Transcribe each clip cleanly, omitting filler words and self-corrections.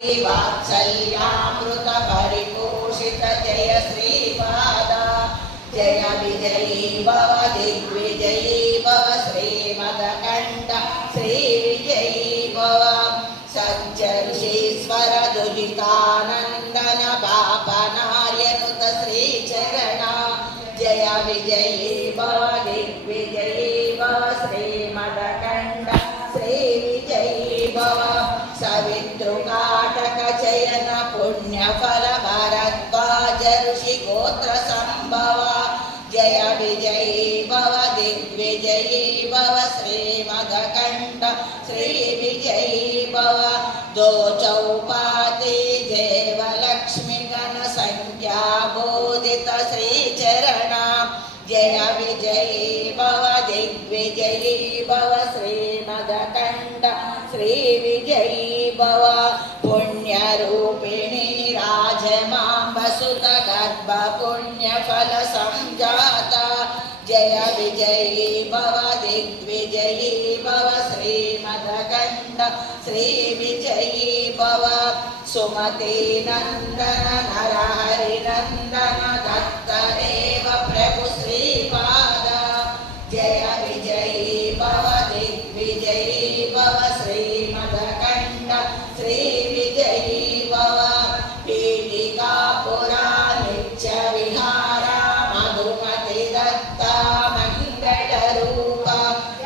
वात्सल्यामृत परिपोषित जय श्रीपाद जय विजयी भव दिग्विजयी भव श्रीमदकण्ठ श्रीविजयी भव सच्चर्षीश्वर दुरितानन्दन पापनार्यनुत श्रीचरण जय विजयी भव दिग्विजयी भव श्रीमदकण्ठ श्रीविजयी भव सवितृकाटक चयन पुण्यफल भरद्वाज ऋषि गोत्र संभव जय विजयी भव दिग्विजयी भव श्रीमदकण्ठ श्रीविजयी भव दो चौपाति देवलक्ष्मी गण संख्या बोधित श्रीचरण जय विजयी भव दिग्विजयी भव श्रीमदकण्ठ श्रीविजयी भव पुण्यरूपिणी राजमाम्बसुत गर्भ पुण्यफल संजाता जय विजयी भव दिग्विजयी भव श्रीमदकण्ठ श्रीविजयी भव सुमती नन्दन नरहरि नन्दन दत्तदेव प्रभु श्रीपाद जय विजयी भव दिग्विजयी भव श्रीमदकण्ठ श्रीविजयी भव पीठिकापुरा नित्य विहारा मधुमति दत्ता मङ्गलरूप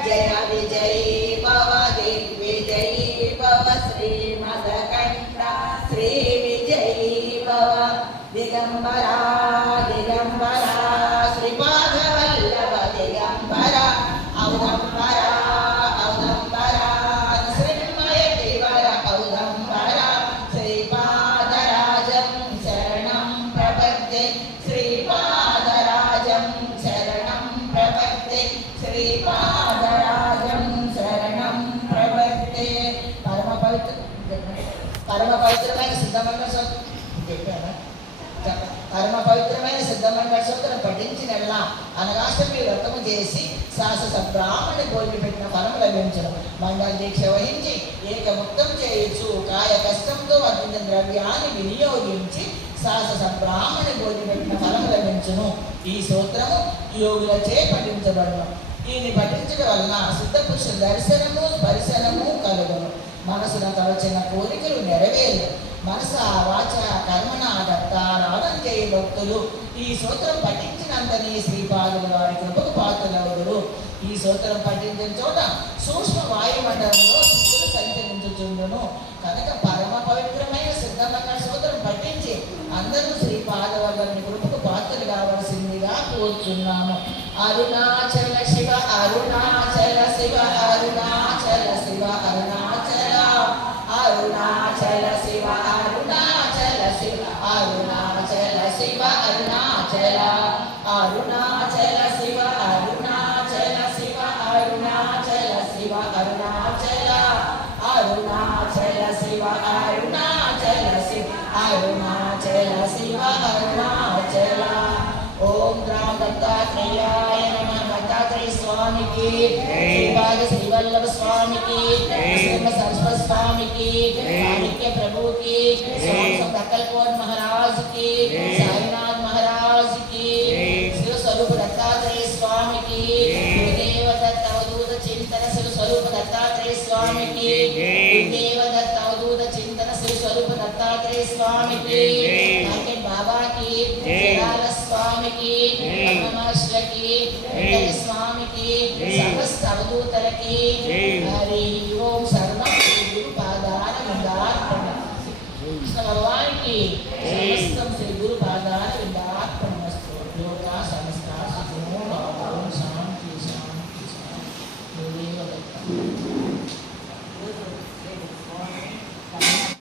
जय विजयी भव दिग्विजयी भव श्रीमदकण्ठ श्रीविजयी भव दिगम्बरा दिगम्बरा श्रीपादवल्लभ दिगम्बरा औदम्बरा औदम्बरा श्रीमयदेवर औदम्बरा श्रीपादराजं शरणं प्रपद्ये श्रीपादराजं शरणं प्रपद्ये श्रीपादराजं शरणं प्रपद्ये परम पवित्रమైన సిద్ధమంగళ సూత్రం పఠించిన అనగాష్టమి వ్రతము చేసి శాశ్వత బ్రాహ్మణి భోజనం పెట్టిన ఫలం లభించడం మండల దీక్ష వహించి ఏకముక్తం చేయొచ్చు కాయ కష్టంతో వర్తించిన ద్రవ్యాన్ని వినియోగించి శాశ్వత బ్రాహ్మణి భోజనం పెట్టిన ఫలం లభించును. ఈ సూత్రము యోగులచే పఠించబడును. దీన్ని పఠించడం వలన సిద్ధపురుష దర్శనము స్పర్శనము కలుగును. మనసున తలచిన కోరికలు నెరవేరు. మనస వాచ కర్మణ దత్తారాధన చేయ భక్తులు ఈ సూత్రం పఠించినంతని శ్రీపాదుల వారి కృపకు పాత్రలవుదురు. ఈ సూత్రం పఠించిన చోట సూక్ష్మ వాయుమండలంలో సిద్ధులు సంచరించుచుండును. కనుక పరమ పవిత్రమైన సిద్ధమైన సూత్రం పఠించి అందరూ శ్రీపాదవల్లని కృపకు పాత్రలు కావలసిందిగా కోరుచున్నాము. అరుణాచల శివ అరుణాచల శివ అరుణాచల శివ అరుణాచల అరుణాచల శివ అరుణాచల శివ అరుణాచల శివ అరుణాచల అరుణాచల శివ అరుణాచల శివ అరుణాచల శివ అరుణాచల అరుణాచల శివ అరుణాచల శివ అరుణాచల శివ అరుణాచల. ఓం రామ దత్తాత్రేయాయ నమః. దత్తాత్రేయ స్వామికి, శ్రీపాద శ్రీవల్లభ స్వామికి, సరస్వతి స్వామికి, మాణిక్య ప్రభుకి, దక్కల్కోట్ మహారాజ్ కి, సాయినాథ్ మహారాజ్ కి, శివ స్వరూప దత్తాత్రేయ స్వామికి, గురుదేవ దత్త అవధూత చింతన శివ స్వరూప దత్తాత్రేయ స్వామికి, గురుదేవ దత్త అవధూత చింతన శివ స్వరూప దత్తాత్రేయ స్వామికి, బాబాకి, స్వామికి, మహర్షులకి, స్వామికి, సమస్త అవధూతలకి హరి ఓం సర్వం శ్రీ గురు పాదాన విందార్పణ. కృష్ణ భగవానికి సమస్తం శ్రీ గురు పాదాన విందార్పణ. లోకా సమస్త సుఖమో భవంతు. శాంతి శాంతి శాంతి.